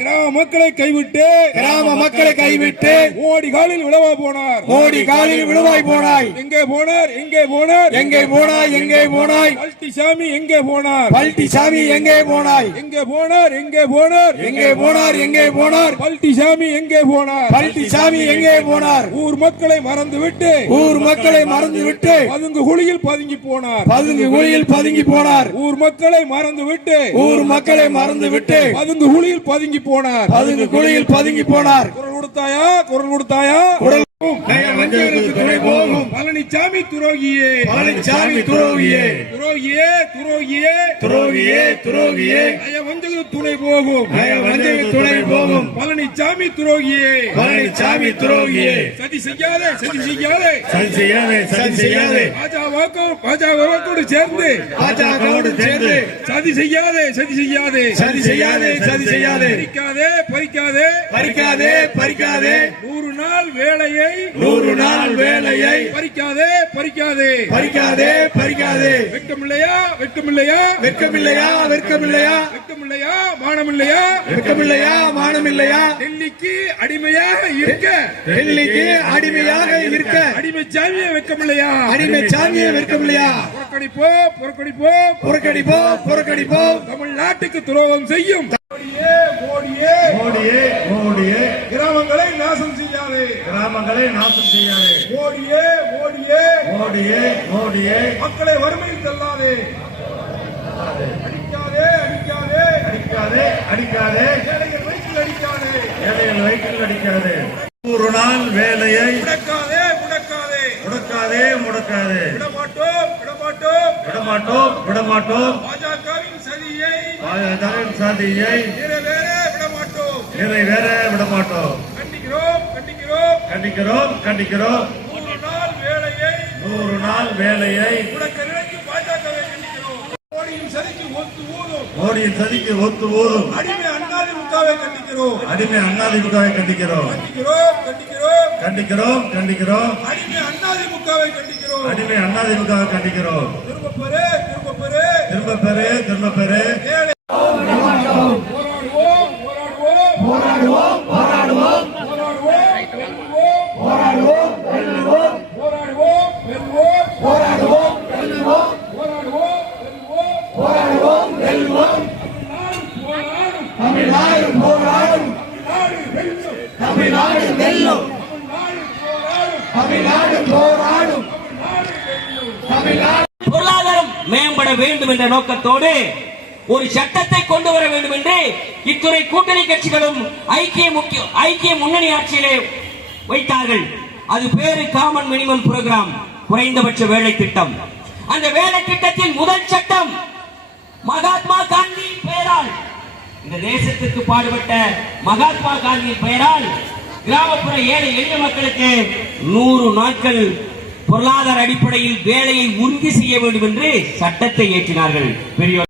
மக்களை கைவிட்டு கிராம மக்களை கைவிட்டு ஓடி காலில் விழவா போனார். ஓடி காலில் விழுவாய் போனாய். எங்கே போனார்? எங்கே போனார்? எங்கே போனாய்? எங்கே போனாய்? பல்ட்டிசாமி எங்கே போனார்? பல்ட்டிசாமி எங்கே போனாய்? எங்கே போனார்? எங்கே போனார்? எங்கே போனார்? எங்கே போனார்? பல்ட்டிசாமி எங்கே போனார்? பல்ட்டிசாமி எங்கே போனார்? ஊர் மக்களை மறந்து விட்டு ஊர் மக்களை மறந்து விட்டு பதுங்கு குழியில் பதுங்கி போனார். பதுங்கு குழியில் பதுங்கி போனார். ஊர் மக்களை மறந்து விட்டு ஊர் மக்களை மறந்து விட்டு பதுங்கு குழியில் பதுங்கி போனார். பதுங்கு குழியில் பதுங்கி போனார். குரல் கொடுத்தாயா? குரல் கொடுத்தாயா? குரல் பழனிசாமி துரோகியே. பழனிசாமி துரோகியே. துரோகியே துரோகியே. துரோகியே துரோகியே. நயவஞ்சக துணை போகும். நயவஞ்சக துணை போகும். பழனிசாமி துரோகியே. பழனிசாமி துரோகியே. சதி செய்யாதே சதி செய்யாதே. சரி செய்யாதே சரி செய்யாதே. பாஜக பாஜகவோடு சேர்ந்து. பாஜகவோடு சேர்ந்து. சதி செய்யாதே சதி செய்யாதே. சதி செய்யாதே சதி செய்யாதே. பறிக்காதே பறிக்காதே. பறிக்காதே பறிக்காதே. நூறு நாள் வேலையை நூறு நாள் வேலையை பறிக்காதே பறிக்காதே. பறிக்காதே பறிக்காதே. வெட்கமில்லையா வெட்கமில்லையா? வெட்கமில்லையா வெட்கமில்லையா? வெட்கமில்லையா? மானமில்லையா வெட்கமில்லையா மானமில்லையா டெல்லிக்கு அடிமையாக இருக்க. டெல்லிக்கு அடிமையாக இருக்க. அடிமை சாமியை வெட்கமில்லையா அடிமை சாமியை வெட்கமில்லையா புறக்கணிப்போ புறக்கணிப்போ புறக்கணிப்போ புறக்கணிப்போ தமிழ்நாட்டுக்கு துரோகம் செய்யும். மோடியே மோடியே. மோடியே கிராமங்களை நாசம் செய்யாதே. கிராமங்களை நாசம் செய்யாதே. மோடியே மோடியே. மோடியே மோடியே. மக்களை வறுமையில் தள்ளாதே. அடிக்காதே அடிக்காதே. வயிற்றில் அடிக்காதே ஏழைகள் வயிற்றில் அடிக்காதே. நூறு நாள் வேலையை முடக்காதே முடக்காதே. முடக்காதே முடக்காதே. விடமாட்டோம் விடமாட்டோம். விடமாட்டோம் விடமாட்டோம். பாஜகவின் சதியை பாஜகவின் சாதியை நிறைவேற விடமாட்டோம். நிறைவேற விடமாட்டோம். கண்டிக்கிறோம் கண்டிக்கிறோம். கண்டிக்கிறோம் கண்டிக்கிறோம். நூறு நாள் வேலையை நூறு நாள் வேலையை முடக்க நினைக்கும் பாஜகவை சதிக்கு ஒத்து ஊதும் மோடியின் சதிக்கு ஒத்து ஊதும் அடிமை அண்ணாதிமுகவை கண்டிக்கிறோம். அடிமை அண்ணாதிமுகவை கண்டிக்கிறோம். கண்டிக்கிறோம் கண்டிக்கிறோம். கண்டிக்கிறோம் கண்டிக்கிறோம். அடிமை அண்ணாதிமுகவை கண்டிக்கிறோம். அடிமை அண்ணாதிமுகவை கண்டிக்கிறோம். திரும்ப பெறு திரும்ப பெரு திரும்ப பெரு போராடுவோம் போராடுவோம். போராடுவோம் போராடுவோம். வெல்லுவோம் தமிழ்நாடு போராடும். வெல்லும் தமிழ்நாடு வெல்லும். தமிழ்நாடு போராடும். தமிழ்நாடு பொருளாதாரம் மேம்பட வேண்டும் என்ற நோக்கத்தோடு ஒரு சட்டத்தை கொண்டு வர வேண்டும் என்று இத்துறை கூட்டணி கட்சிகளும் ஐக்கிய முக்கிய ஐக்கிய முன்னணி ஆட்சியிலே வைத்தார்கள். அது பேரு காமன் மினிமம் புரோகிராம் குறைந்தபட்ச வேலை திட்டம் அந்த வேலை திட்டத்தின் முதல் சட்டம் மகாத்மா காந்தியின் பெயரால் இந்த தேசத்திற்கு பாடுபட்ட மகாத்மா காந்தியின் பெயரால் கிராமப்புற ஏழை எளிய மக்களுக்கு நூறு நாட்கள் பொருளாதார அடிப்படையில் வேலையை உறுதி செய்ய வேண்டும் என்று சட்டத்தை ஏற்றினார்கள் பெரியோர்